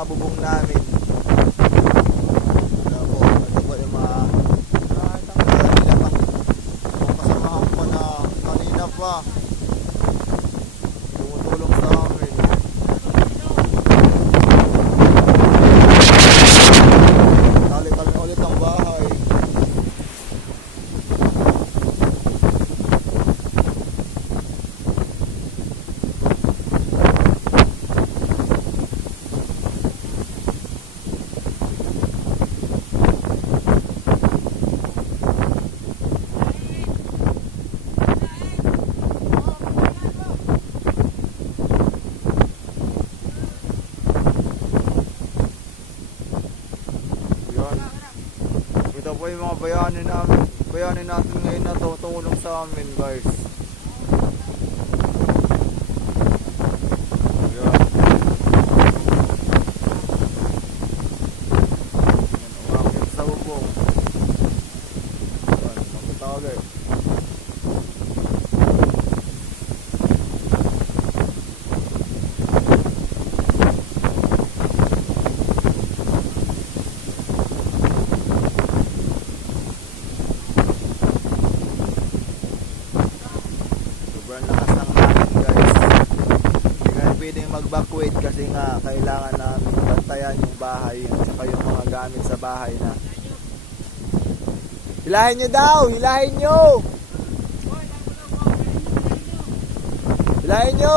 mga bubong namin. Ito po yung mga kasamahan ko na kanina pa tumutulong sa amin. Tali-tal na ulit ang bahay. Ito po yung mga bayanin natin ngayon na tutulong sa amin, guys. Yan. Umakit sa bubong. Yan, magkatawag. Sobrang lakas ng hangin, guys. Hindi kami pwedeng mag-backward kasi nga kailangan namin bantayan yung bahay at saka yung mga gamit sa bahay na. Hilahin nyo daw! Hilahin nyo! Hilahin nyo!